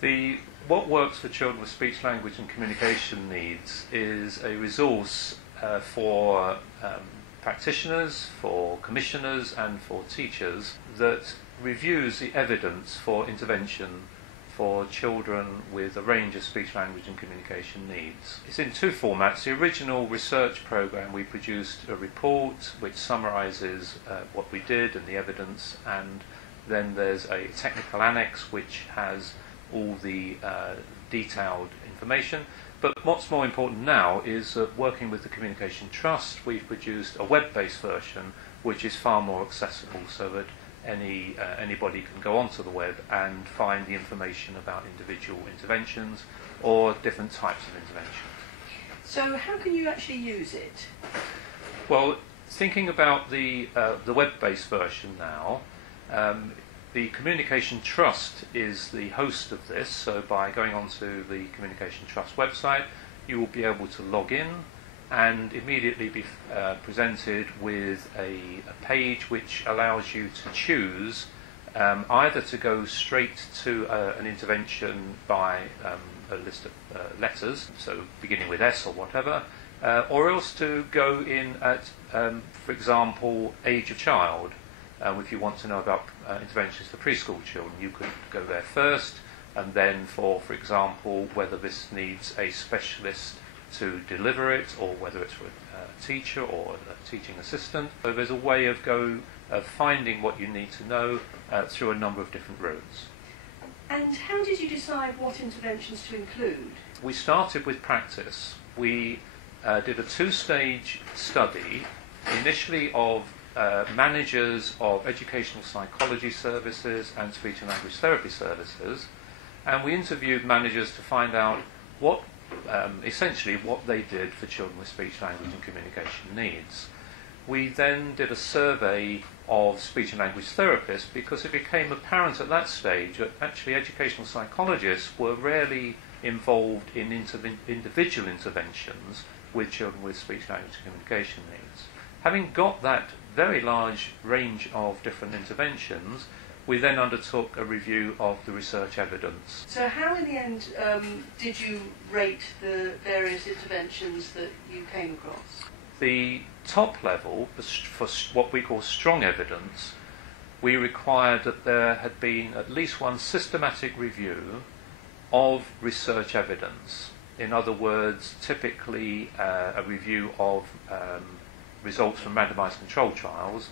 What works for children with speech, language and communication needs is a resource for practitioners, for commissioners and for teachers that reviews the evidence for intervention for children with a range of speech, language and communication needs. It's in two formats. The original research programme, we produced a report which summarises what we did and the evidence, and then there's a technical annex which has all the detailed information. But what's more important now is that working with the Communication Trust, we've produced a web-based version which is far more accessible, so that anybody can go onto the web and find the information about individual interventions or different types of interventions. So how can you actually use it? Well, thinking about the web-based version now, the Communication Trust is the host of this, so by going onto the Communication Trust website, you will be able to log in and immediately be presented with a page which allows you to choose either to go straight to an intervention by a list of letters, so beginning with S or whatever, or else to go in at, for example, age of child. If you want to know about interventions for preschool children, you could go there first, and then for example, whether this needs a specialist to deliver it, or whether it's with a teacher or a teaching assistant. So there's a way of finding what you need to know through a number of different routes. And how did you decide what interventions to include? We started with practice. We did a two-stage study, initially of managers of educational psychology services and speech and language therapy services, and we interviewed managers to find out essentially what they did for children with speech, language and communication needs. We then did a survey of speech and language therapists, because it became apparent at that stage that actually educational psychologists were rarely involved in individual interventions with children with speech, language and communication needs. Having got that very large range of different interventions, we then undertook a review of the research evidence. So how in the end did you rate the various interventions that you came across? The top level, for what we call strong evidence, we required that there had been at least one systematic review of research evidence. In other words, typically a review of results from randomised controlled trials.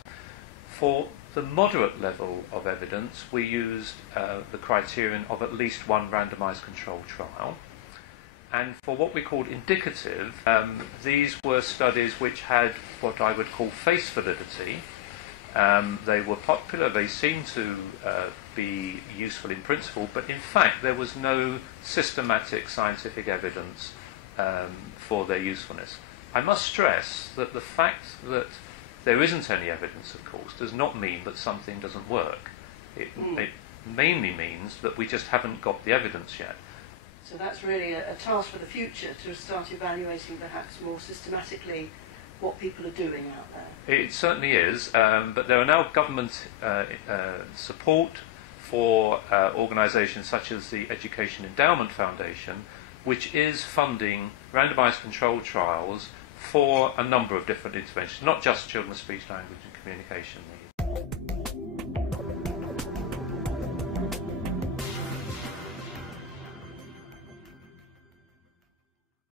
For the moderate level of evidence, we used the criterion of at least one randomised controlled trial. And for what we called indicative, these were studies which had what I would call face validity. They were popular, they seemed to be useful in principle, but in fact there was no systematic scientific evidence for their usefulness. I must stress that the fact that there isn't any evidence, of course, does not mean that something doesn't work. It mainly means that we just haven't got the evidence yet. So that's really a task for the future, to start evaluating perhaps more systematically what people are doing out there. It certainly is, but there are now government support for organisations such as the Education Endowment Foundation, which is funding randomised controlled trials for a number of different interventions, not just children with speech, language and communication needs.